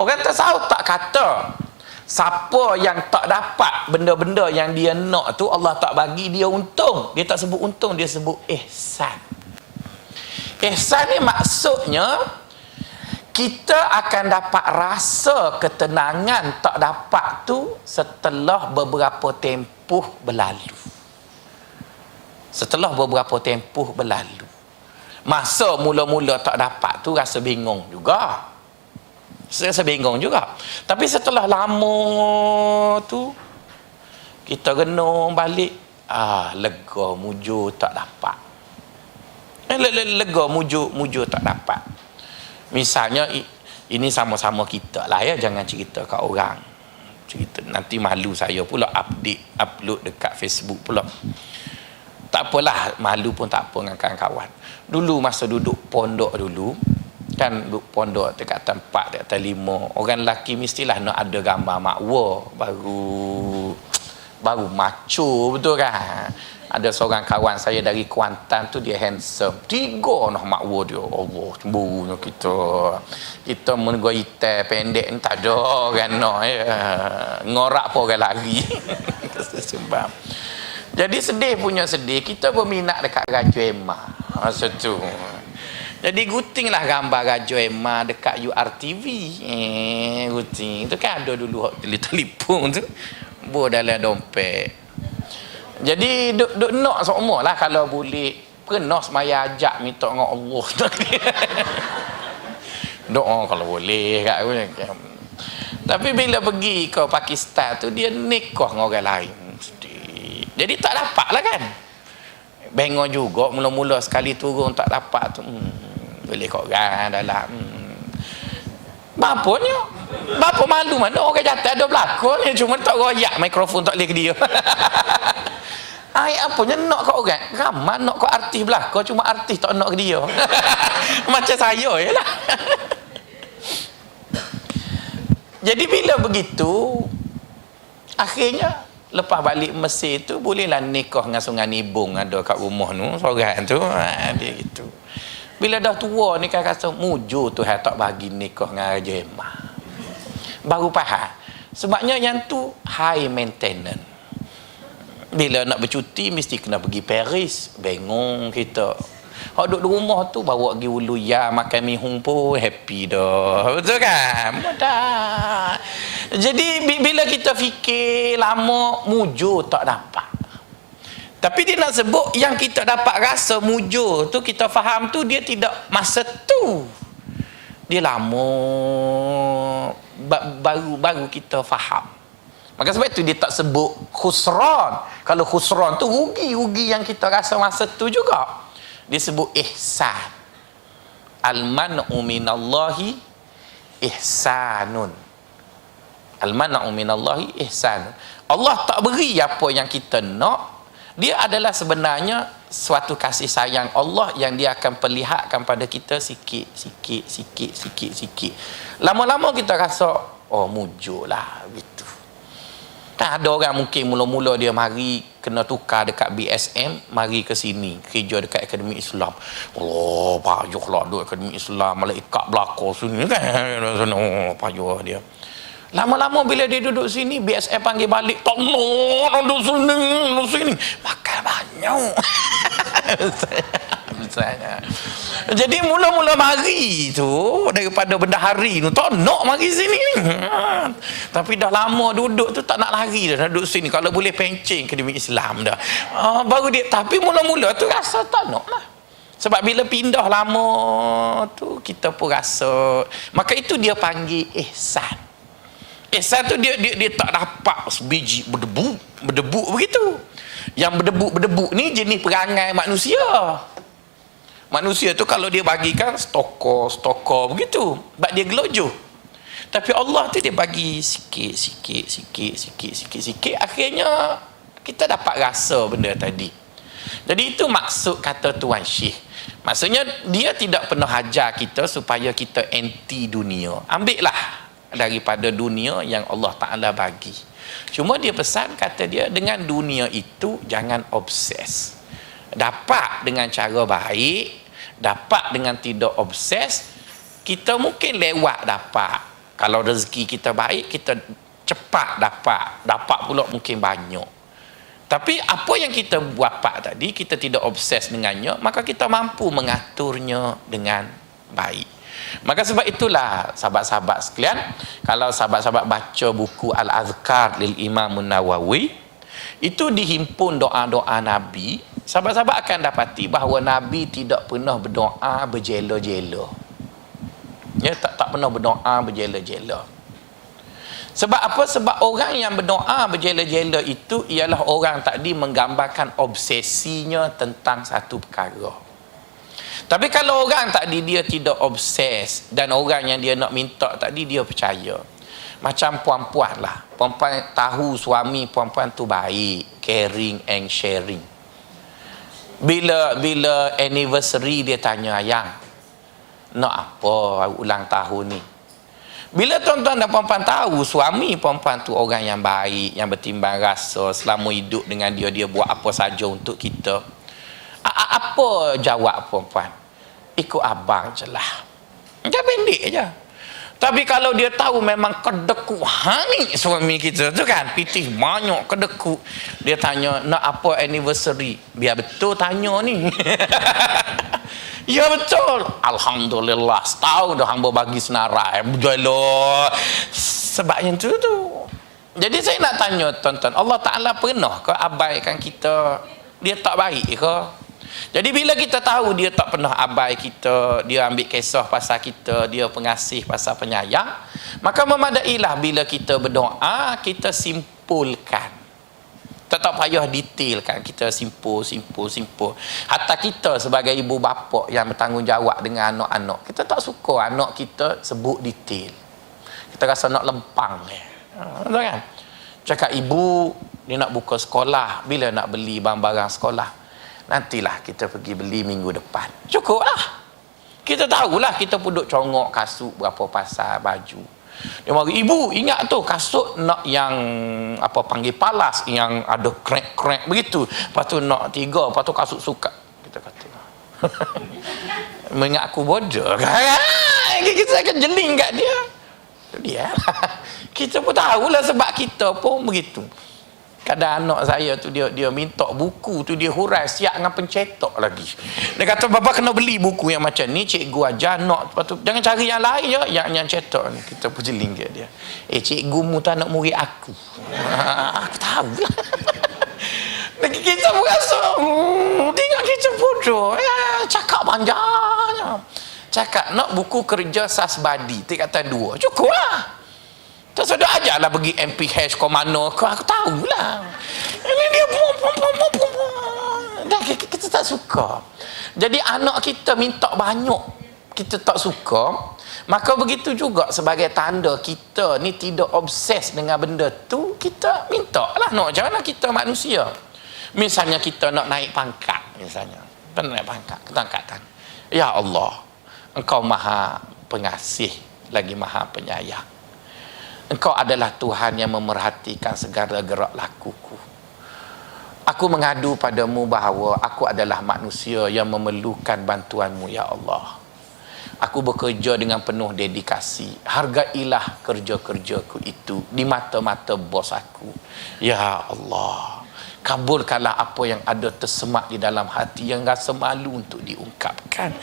orang tasawuf tak kata siapa yang tak dapat benda-benda yang dia nak tu Allah tak bagi dia untung. Dia tak sebut untung, dia sebut ihsan. Ihsan ni maksudnya kita akan dapat rasa ketenangan tak dapat tu setelah beberapa tempoh berlalu. Setelah beberapa tempoh berlalu. Masa mula-mula tak dapat tu rasa bingung juga. Rasa bingung juga. Tapi setelah lama tu kita renung balik, lega mujur tak dapat. Lega mujur tak dapat. Misalnya ini sama-sama kita lah ya, jangan cerita kat orang. Cerita nanti malu saya pula upload dekat Facebook pula. Tak apalah, malu pun tak apa dengan kawan-kawan. Dulu masa duduk pondok dulu, kan duduk pondok dekat tempat dekat 5, orang lelaki mestilah nak ada gambar makwa baru baru macho betul kan. Ada seorang kawan saya dari Kuantan tu, dia handsome. 3 noh makwa dia. Allah, cemburunya kita menunggu hitam pendek ni tak ada kan noh ya. Ngorak pun orang lagi. Sebab jadi sedih punya sedih, kita berminat dekat Raja Emma masa tu. Jadi gutinglah gambar Raja Emma dekat URTV. Guting tu kan ada dulu telefon tu, dalam dompet. Jadi duk nak semua lah kalau boleh pernah semaya ajak minta dengan Allah. Doa kalau boleh kat. Tapi bila pergi ke Pakistan tu, dia nikah dengan orang lain. Jadi tak dapat lah kan. Bengok juga mula-mula sekali turun tak dapat tu. Boleh kau orang dalam. Bapanya bapa malu mana orang jatuh ada berlakon, cuma tak royak mikrofon tak boleh ke dia. Ai apanya nak kat orang ramai, nak kat artis belakang, cuma artis tak nak ke dia. Macam saya jelah. Jadi bila begitu, akhirnya lepas balik Mesir tu bolehlah nikah dengan Sungai Nibung ada kat rumah tu seorang tu. Dia gitu. Bila dah tua ni kan rasa mujur Tuhan tak bagi nikah dengan Raja Emma. Baru faham. Sebabnya yang tu high maintenance. Bila nak bercuti mesti kena pergi Paris, bengong kita. Hak duduk di rumah tu bawa pergi Ulu Ya makan mihun pun happy dah. Betul kan? Mudah. Jadi bila kita fikir lama mujur tak dapat. Tapi dia nak sebut yang kita dapat rasa mujur tu, kita faham tu dia tidak masa tu. Dia lama baru kita faham. Maka sebab itu dia tak sebut khusran. Kalau khusran tu rugi yang kita rasa masa tu juga. Dia sebut ihsan. Al-man'u minallahi ihsanun. Al-man'u minallahi ihsanun. Allah tak beri apa yang kita nak. Dia adalah sebenarnya suatu kasih sayang Allah yang dia akan perlihatkan pada kita sikit. Lama-lama kita rasa, oh mujur lah gitu. Tak ada orang mungkin mula-mula dia mari kena tukar dekat BSM, mari ke sini kerja dekat Akademi Islam. Allah, payahlah duduk Akademi Islam, malaikat belakang sini kan. Oh, payah dia. Lama-lama bila dia duduk sini, BSM panggil balik, tak mau duduk sini. Makan banyak. Misalnya. Jadi mula-mula mari tu daripada bendahari tu tak nak mari sini. Tapi dah lama duduk tu tak nak lari dah duduk sini. Kalau boleh pencing Akademi Islam dah. Baru dia, tapi mula-mula tu rasa tak nak lah. Sebab bila pindah lama tu kita pun rasa, maka itu dia panggil ihsan. Ihsan tu dia tak dapat sebiji berdebu begitu. Yang berdebu ni jenis perangai manusia. Manusia tu kalau dia bagikan stokor begitu, sebab dia gelojoh. Tapi Allah tu dia bagi sikit, akhirnya kita dapat rasa benda tadi. Jadi itu maksud kata Tuan Syekh. Maksudnya dia tidak pernah ajar kita supaya kita anti dunia. Ambillah daripada dunia yang Allah Ta'ala bagi. Cuma dia pesan, kata dia, dengan dunia itu jangan obses. Dapat dengan cara baik, dapat dengan tidak obses, kita mungkin lewat dapat. Kalau rezeki kita baik, kita cepat dapat pula mungkin banyak. Tapi apa yang kita dapat tadi, kita tidak obses dengannya, maka kita mampu mengaturnya dengan baik. Maka sebab itulah sahabat-sahabat sekalian, kalau sahabat-sahabat baca buku Al-Azkar lil Imam Nawawi, itu dihimpun doa-doa Nabi, sahabat-sahabat akan dapati bahawa Nabi tidak pernah berdoa berjela-jela. Ya, tak pernah berdoa berjela-jela. Sebab apa? Sebab orang yang berdoa berjela-jela itu ialah orang tadi menggambarkan obsesinya tentang satu perkara. Tapi kalau orang tadi dia tidak obses, dan orang yang dia nak minta tadi dia percaya. Macam puan-puan lah. Puan-puan tahu suami puan-puan tu baik, caring and sharing. Bila anniversary dia tanya, "Ayang, nak apa ulang tahun ni?" Bila tuan-tuan dan puan-puan tahu suami perempuan tu orang yang baik, yang bertimbang rasa, selama hidup dengan dia, dia buat apa saja untuk kita. Apa jawab perempuan? Ikut abang je lah. Dia pendek je. Tapi kalau dia tahu memang kedekut hani suami kita tu kan, pitih banyak kedekut, dia tanya, nak apa anniversary? Biar betul tanya ni. Ya betul. Alhamdulillah, setahun dah hamba bagi senarai. Betul. Sebab yang tu. Jadi saya nak tanya tuan-tuan, Allah Ta'ala pernah ke abaikan kita? Dia tak baik ke? Jadi bila kita tahu dia tak pernah abai kita, dia ambil kisah pasal kita, dia pengasih pasal penyayang, maka memadailah bila kita berdoa, kita simpulkan. Tak payah detailkan, kita simpul. Hatta kita sebagai ibu bapa yang bertanggungjawab dengan anak-anak, kita tak suka anak kita sebut detail. Kita rasa nak lempang. Betul kan? Cakap ibu, dia nak buka sekolah, bila nak beli barang-barang sekolah? Nantilah kita pergi beli minggu depan. Cukuplah. Kita tahulah kita pun duk congok kasut berapa pasal baju. Dia mari, ibu ingat tu kasut nak yang apa panggil palas, yang ada crack begitu. Lepas tu nak 3, lepas tu kasut suka. Kita kata. Mengingat aku bodoh kan? Kita akan jeling kat dia. Dia. Kita pun tahulah sebab kita pun begitu. Kadang anak saya tu dia minta buku tu, dia hurai siap dengan pencetak lagi. Dia kata bapa kena beli buku yang macam ni, cikgu ajar nak, lepas tu jangan cari yang lain ya, yang cetak ni. Kita pun jeling kat dia. Cikgu mu tak nak murid aku. Aku tahu lah. Kita pun rasa tengok kita bodoh. Cakap panjangnya. Cakap nak buku kerja sasbadi tingkatan 2. Cukup lah. Tak sudah ajarlah pergi MPH ke mana ke, aku tahulah. Ini dia dah kita tak suka. Jadi anak kita minta banyak, kita tak suka. Maka begitu juga sebagai tanda kita ni tidak obses dengan benda tu, kita minta lah. Nak janganlah kita manusia. Misalnya kita nak naik pangkat, misalnya. Kita nak naik pangkat, kita angkat tangan. Ya Allah, Engkau Maha Pengasih lagi Maha Penyayang. Engkau adalah Tuhan yang memerhatikan segala gerak lakuku. Aku mengadu padamu bahawa aku adalah manusia yang memerlukan bantuanmu, ya Allah. Aku bekerja dengan penuh dedikasi. Hargailah kerja-kerjaku itu di mata-mata bos aku. Ya Allah, kabulkanlah apa yang ada tersemak di dalam hati yang rasa malu untuk diungkapkan.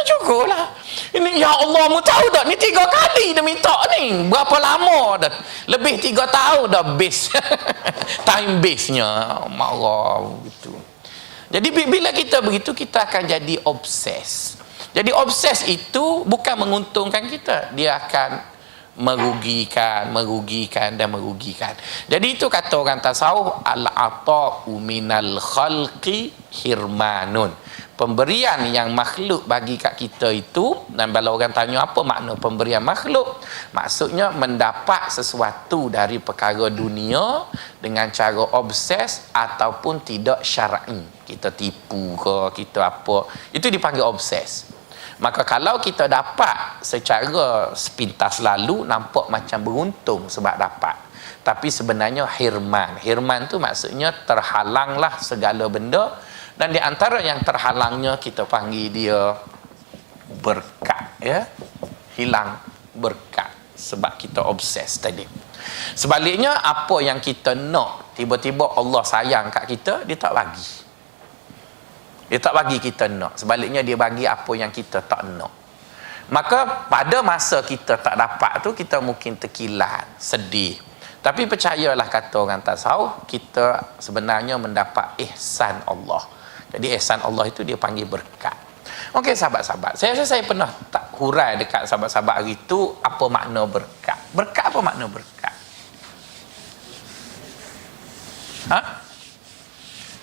Cukuplah. Ini ya Allah, mu tahu tak? Ni 3 kali dia minta ni. Berapa lama dah? Lebih 3 tahun dah base. Time base-nya. Marah begitu. Jadi bila kita begitu, kita akan jadi obses. Jadi obses itu bukan menguntungkan kita. Dia akan merugikan. Jadi itu kata orang tasawuf, al-ata'u minal khalqi hirmanun. Pemberian yang makhluk bagi kat kita itu, dan kalau orang tanya apa makna pemberian makhluk, maksudnya mendapat sesuatu dari perkara dunia dengan cara obses ataupun tidak syar'i. Kita tipu ke, kita apa, itu dipanggil obses. Maka kalau kita dapat secara sepintas lalu, nampak macam beruntung sebab dapat. Tapi sebenarnya hirman. Hirman tu maksudnya terhalanglah segala benda. Dan di antara yang terhalangnya kita panggil dia berkat, ya. Hilang berkat sebab kita obses tadi. Sebaliknya apa yang kita nak, tiba-tiba Allah sayang kat kita, dia tak bagi. Dia tak bagi kita nak. Sebaliknya dia bagi apa yang kita tak nak. Maka pada masa kita tak dapat tu, kita mungkin terkilan, sedih. Tapi percayalah kata orang tasawuf, kita sebenarnya mendapat ihsan Allah. Jadi ihsan Allah itu dia panggil berkat. Okey sahabat-sahabat, saya rasa saya pernah tak hurai dekat sahabat-sahabat hari itu apa makna berkat. Berkat apa makna berkat?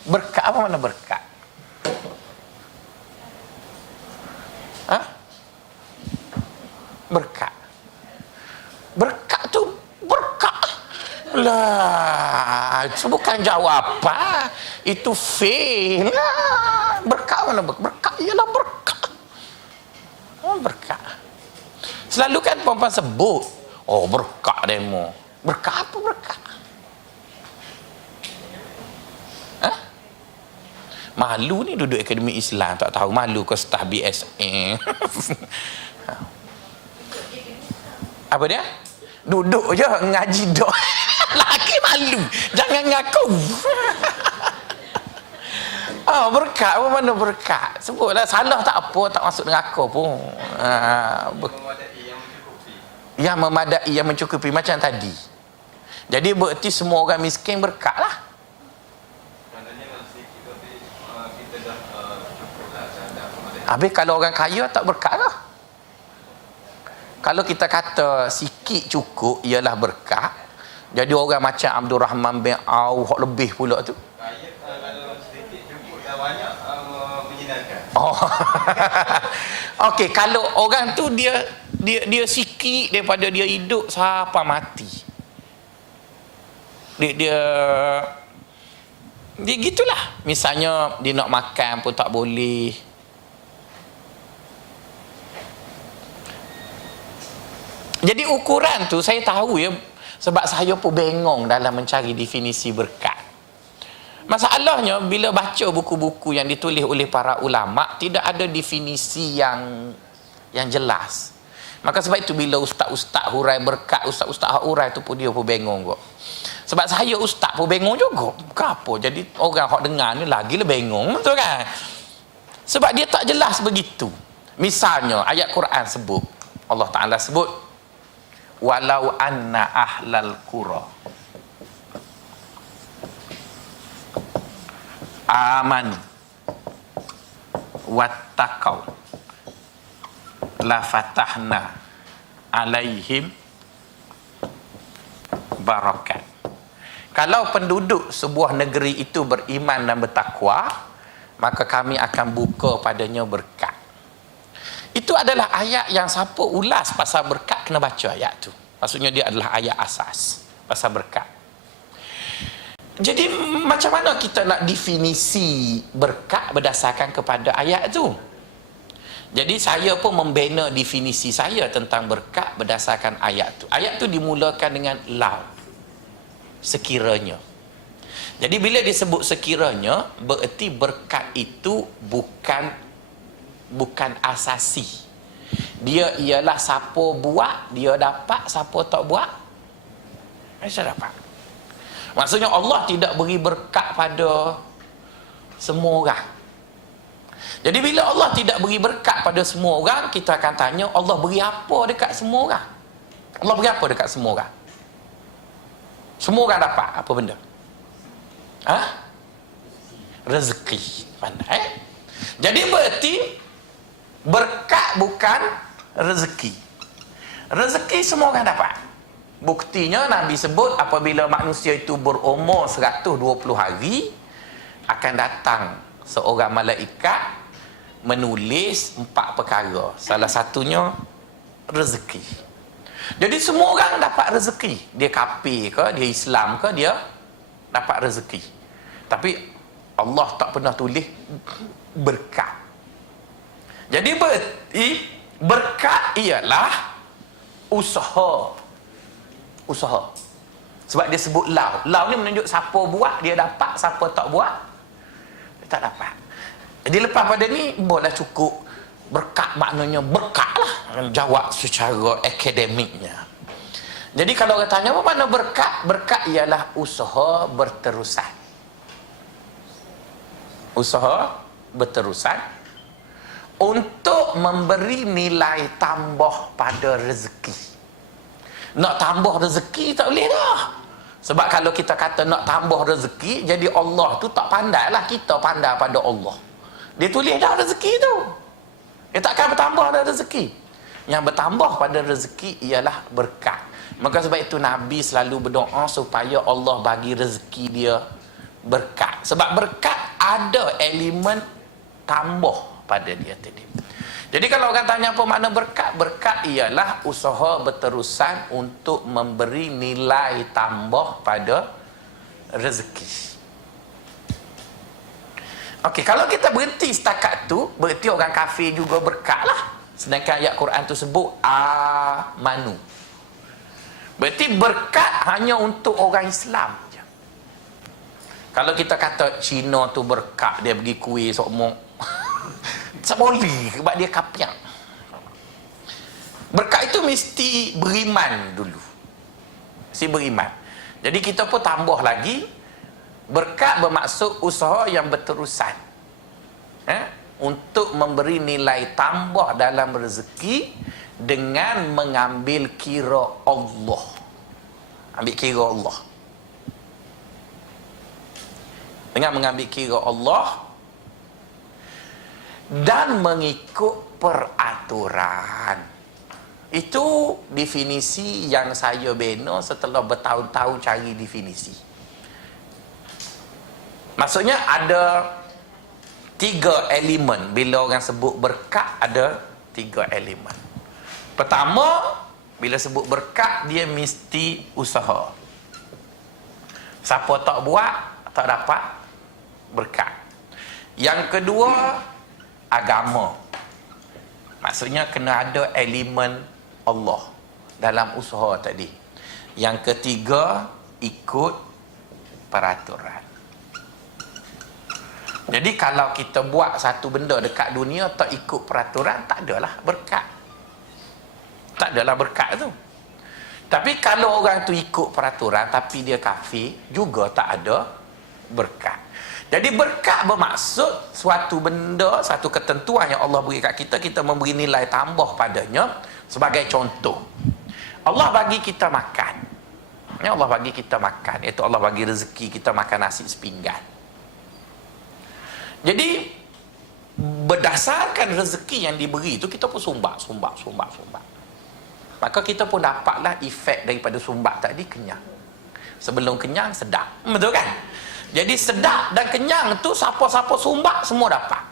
Berkat apa makna berkat? Berkat. Berkat tu berkat. Lah, itu bukan jawapan. Itu fail. Berkat mana berkat? Berkat ialah berkat. Berkat. Selalu kan perempuan sebut, oh berkah demo. Berkah apa berkah? Hah? Malu ni duduk Akademi Islam, tak tahu malu ke staf BSN. Apa dia? Duduk je ngaji dok. Laki malu. Jangan ngaku. Berkat apa mana berkat? Sebutlah salah tak apa, tak masuk dengan aku pun. Yang memadai, yang mencukupi macam tadi. Jadi berarti semua orang miskin berkat lah. Habis kalau orang kaya tak berkat lah. Kalau kita kata sikit cukup ialah berkat, jadi orang macam Abdul Rahman bin Auf lebih pula tu. Kalau sedikit cukup dah banyak menyenangkan. Okey, kalau orang tu dia sikit daripada dia hidup sampai mati. Dia gitulah. Misalnya dia nak makan pun tak boleh. Jadi ukuran tu saya tahu ya, sebab saya pun bengong dalam mencari definisi berkat. Masalahnya bila baca buku-buku yang ditulis oleh para ulama, tidak ada definisi yang jelas. Maka sebab itu bila ustaz-ustaz hurai berkat, ustaz-ustaz hurai tu pun dia pun bengong kok. Sebab saya ustaz pun bengong juga. Kenapa? Jadi orang hak dengar ni lagi lah bengong, betul kan? Sebab dia tak jelas begitu. Misalnya ayat Quran sebut, Allah Taala sebut, walau anna ahlal qura aman wattaqau la fatahna alaihim barakat. Kalau penduduk sebuah negeri itu beriman dan bertakwa, maka kami akan buka padanya berkat. Itu adalah ayat yang siapa ulas pasal berkat kena baca ayat tu. Maksudnya dia adalah ayat asas pasal berkat. Jadi macam mana kita nak definisi berkat berdasarkan kepada ayat tu? Jadi saya pun membina definisi saya tentang berkat berdasarkan ayat tu. Ayat tu dimulakan dengan lau, sekiranya. Jadi bila disebut sekiranya, bererti berkat itu bukan asasi. Dia ialah siapa buat dia dapat, siapa tak buat saya dapat. Maksudnya Allah tidak beri berkat pada semua orang. Jadi bila Allah tidak beri berkat pada semua orang, kita akan tanya Allah beri apa dekat semua orang? Allah beri apa dekat semua orang? Semua orang dapat apa benda? Rezeki. Pandai. Jadi berarti berkat bukan rezeki. Rezeki semua orang dapat. Buktinya Nabi sebut apabila manusia itu berumur 120 hari akan datang seorang malaikat menulis 4 perkara. Salah satunya rezeki. Jadi semua orang dapat rezeki. Dia kafir ke, dia Islam ke, dia dapat rezeki. Tapi Allah tak pernah tulis berkat. Jadi berkat ialah usaha. Sebab dia sebut lau. Lau ni menunjuk siapa buat dia dapat, siapa tak buat dia tak dapat. Jadi lepas pada ni boleh cukup berkat, maknanya berkat lah, jawab secara akademiknya. Jadi kalau orang tanya apa makna berkat? Berkat ialah usaha berterusan. Usaha berterusan untuk memberi nilai tambah pada rezeki. Nak tambah rezeki tak boleh dah. Sebab kalau kita kata nak tambah rezeki, jadi Allah tu tak pandai lah, kita pandai pada Allah. Dia tulis dah rezeki tu, dia takkan bertambah pada rezeki. Yang bertambah pada rezeki ialah berkat. Maka sebab itu Nabi selalu berdoa supaya Allah bagi rezeki dia berkat. Sebab berkat ada elemen tambah pada dia tadi. Jadi kalau orang tanya apa makna berkat? Berkat ialah usaha berterusan untuk memberi nilai tambah pada rezeki. Okey, kalau kita berhenti setakat tu, berarti orang kafir juga berkat lah. Sedangkan ayat Quran tu sebut amanu. Berarti berkat hanya untuk orang Islam je. Kalau kita kata Cina tu berkat, dia pergi kuih sokmok, tak boleh sebab dia kapiak. Berkat itu mesti beriman dulu. Mesti beriman. Jadi kita pun tambah lagi, berkat bermaksud usaha yang berterusan. Untuk memberi nilai tambah dalam rezeki dengan mengambil kira Allah. Ambil kira Allah. Dengan mengambil kira Allah dan mengikut peraturan. Itu definisi yang saya bina setelah bertahun-tahun cari definisi. Maksudnya ada 3 elemen. Bila orang sebut berkat, ada 3 elemen. Pertama, bila sebut berkat, dia mesti usaha. Siapa tak buat, tak dapat berkat. Yang kedua, agama. Maksudnya kena ada elemen Allah dalam usaha tadi. Yang ketiga, ikut peraturan. Jadi kalau kita buat satu benda dekat dunia tak ikut peraturan, tak adalah berkat. Tak adalah berkat tu. Tapi kalau orang tu ikut peraturan tapi dia kafir, juga tak ada berkat. Jadi berkat bermaksud suatu benda, satu ketentuan yang Allah beri kat kita, kita memberi nilai tambah padanya. Sebagai contoh, Allah bagi kita makan. Ya, Allah bagi kita makan, iaitu Allah bagi rezeki kita makan nasi sepinggan. Jadi berdasarkan rezeki yang diberi itu, kita pun sumbat. Maka kita pun dapatlah efek daripada sumbat tadi, kenyang. Sebelum kenyang, sedap. Betul kan? Jadi sedap dan kenyang tu siapa-siapa sumbat semua dapat.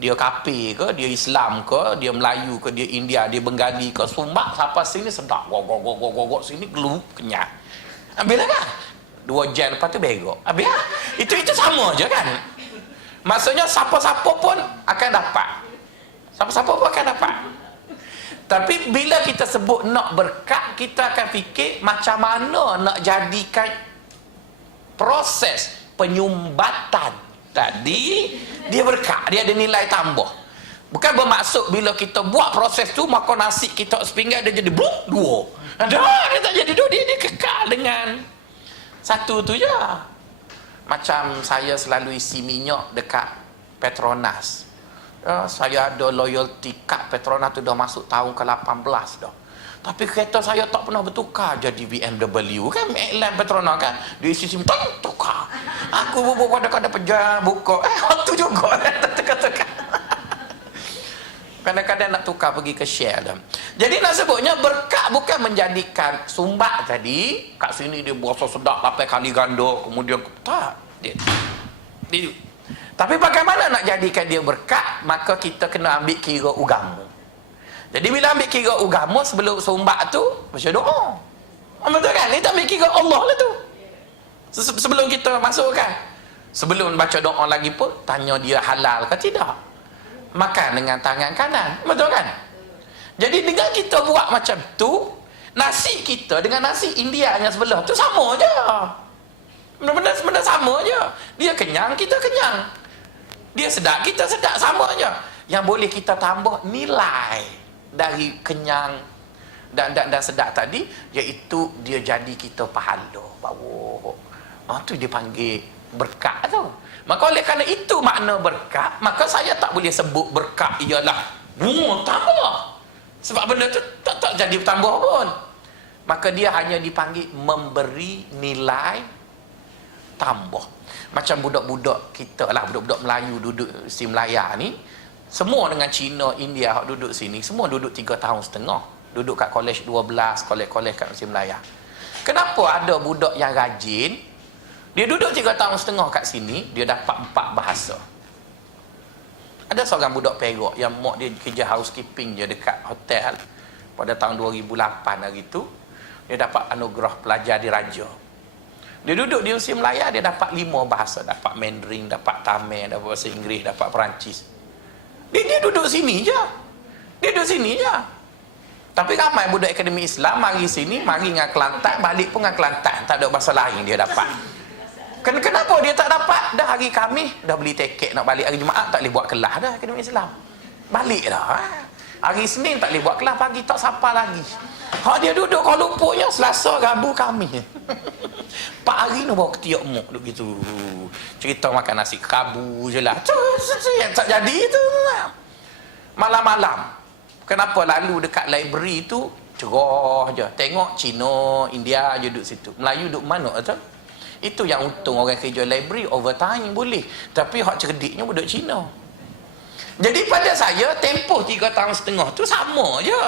Dia kafir ke, dia Islam ke, dia Melayu ke, dia India, dia Bengali ke, sumbat siapa sini sedap. Gogok sini gelup, kenyang. Ambil lah kan? 2 jam lepas tu begok. Habis lah. Itu sama je kan? Maksudnya siapa-siapa pun akan dapat. Siapa-siapa pun akan dapat. Tapi bila kita sebut nak berkat, kita akan fikir macam mana nak jadikan proses penyumbatan tadi dia berkat, dia ada nilai tambah. Bukan bermaksud bila kita buat proses tu maka nasi kita sepinggan dia jadi bluk 2. Dia tak jadi 2, dia kekal dengan satu tu je. Macam saya selalu isi minyak dekat Petronas. Saya ada loyalty card Petronas tu dah masuk tahun ke-18 dah. Tapi kereta saya tak pernah bertukar jadi BMW kan, iklan Petronas kan. Dia isi SIM tukar. Aku bubuk kadang-kadang pejar buka. Tu juga tukar-tukar. Kadang-kadang nak tukar pergi ke share dah. Jadi nak sebutnya berkat bukan menjadikan sumbat tadi kat sini dia berasa sedap 8 kali ganda, kemudian tak. Dia. Tapi bagaimana nak jadikan dia berkat? Maka kita kena ambil kira agama. Jadi bila ambil kira agama, sebelum sumbat tu baca doa. Betul kan? Kita ambil kira Allah lah tu. Sebelum kita masuk kan, sebelum baca doa lagi pun tanya dia halal ke tidak. Makan dengan tangan kanan. Betul kan? Jadi dengan kita buat macam tu, nasi kita dengan nasi India yang sebelah tu sama je. Benda-benda sama je. Dia kenyang, kita kenyang. Dia sedap, kita sedap, sama je. Yang boleh kita tambah nilai dari kenyang dan sedap tadi, iaitu dia jadi kita pahala. Bawa. Tu dia panggil berkat tu. Maka oleh kerana itu makna berkat, maka saya tak boleh sebut berkat ialah tambah. Sebab benda tu tak jadi tambah pun. Maka dia hanya dipanggil memberi nilai tambah. Macam budak-budak kita lah, budak-budak Melayu duduk di Melaya ni, semua dengan Cina, India hak duduk sini, semua duduk 3 tahun setengah. Duduk kat kolej 12, kolej-kolej kat Mesir Melaya. Kenapa ada budak yang rajin? Dia duduk 3 tahun setengah kat sini, dia dapat 4 bahasa. Ada seorang budak Perak yang mak dia kerja housekeeping je dekat hotel pada tahun 2008 hari tu. Dia dapat anugerah pelajar diraja. Dia duduk di Mesir Melaya, dia dapat 5 bahasa. Dapat Mandarin, dapat Tamil, dapat bahasa Inggeris, dapat Perancis. Dia duduk sini je. Dia duduk sini je. Tapi ramai budak akademi Islam mari sini, mari dengan Kelantan, balik pun dengan Kelantan. Tak ada bahasa lain dia dapat. Kenapa dia tak dapat? Dah hari Khamis dah beli tiket nak balik hari Jumaat, tak boleh buat kelas dah akademi Islam. Balik dah. Hari Senin tak boleh buat kelas, pagi tak sapa lagi. Dia duduk Kuala Lumpurnya Selasa, Rabu, Khamis. 4 hari ni bawa ketiak muk duduk gitu. Cerita makan nasi kerabu je lah. Tak jadi tu. Malam-malam. Kenapa lalu dekat library tu cerah je. Tengok Cina, India je duduk situ. Melayu duduk mana tu? Itu yang untung orang kerja library, overtime boleh. Tapi hak cerdiknya duduk Cina. Jadi pada saya tempoh 3 tahun setengah tu sama je.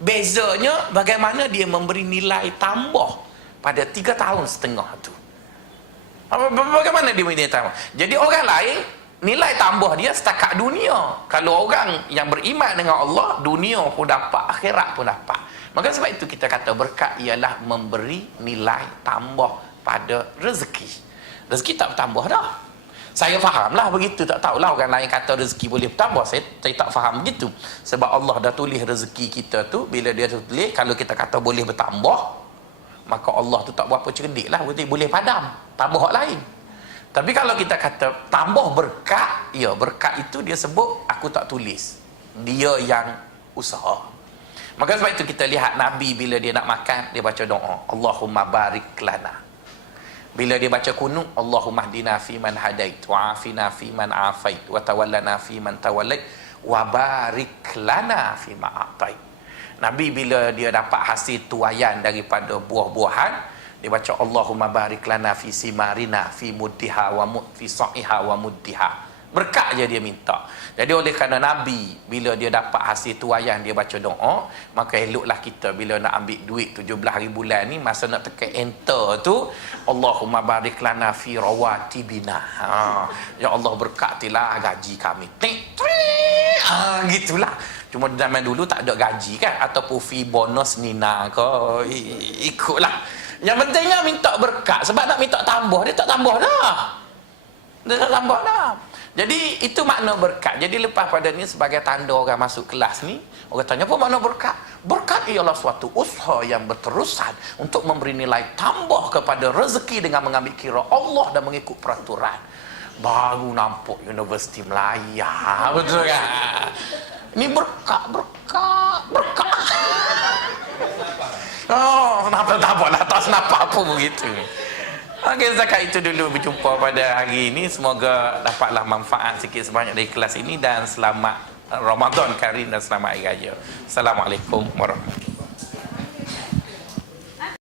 Bezanya bagaimana dia memberi nilai tambah pada 3 tahun setengah tu. Bagaimana dia memberi nilai tambah? Jadi orang lain nilai tambah dia setakat dunia. Kalau orang yang beriman dengan Allah, dunia pun dapat, akhirat pun dapat. Maka sebab itu kita kata berkat ialah memberi nilai tambah pada rezeki. Rezeki tak bertambah dah. Saya fahamlah begitu, tak tahulah orang lain kata rezeki boleh bertambah. Saya tak faham begitu. Sebab Allah dah tulis rezeki kita tu, bila dia tulis, kalau kita kata boleh bertambah, maka Allah tu tak berapa cerdik lah, boleh padam, tambah hak lain. Tapi kalau kita kata tambah berkat, ya berkat itu dia sebut aku tak tulis, dia yang usaha. Maka sebab itu kita lihat Nabi bila dia nak makan, dia baca doa, Allahumma barik lana. Bila dia baca kunut, Allahumma hdina fi man hadait, wa afina fi man afait, wa tawallana fi man tawallait, wa barik lana fi ma atait. Nabi bila dia dapat hasil tuaian daripada buah-buahan, dia baca Allahumma barik lana fi simarina fi muddiha wa fi sa'iha wa muddiha. Berkat je dia minta. Jadi oleh kerana Nabi bila dia dapat hasil tuaian dia baca doa, maka eloklah kita bila nak ambil duit 17 hari bulan ni, masa nak tekan enter tu, Allahumma barik lana fi rawatibina. Ya Allah berkatilah gaji kami. Gitulah. Cuma zaman dulu tak ada gaji kan, ataupun fee bonus Nina ke, ikutlah. Yang pentingnya minta berkat. Sebab nak minta tambah, dia tak tambah dah. Dia tak tambah dah. Jadi itu makna berkat. Jadi lepas pada ni sebagai tanda orang masuk kelas ni, orang tanya apa makna berkat? Berkat ialah suatu usaha yang berterusan untuk memberi nilai tambah kepada rezeki dengan mengambil kira Allah dan mengikut peraturan. Baru nampak Universiti Melaya. Betul kan? Ini berkat. Tak apalah, tak senapa apa begitu. Okey, zakat itu dulu berjumpa pada hari ini. Semoga dapatlah manfaat sikit sebanyak dari kelas ini, dan selamat Ramadan Karim dan selamat Hari Raya. Assalamualaikum warahmatullahi wabarakatuh.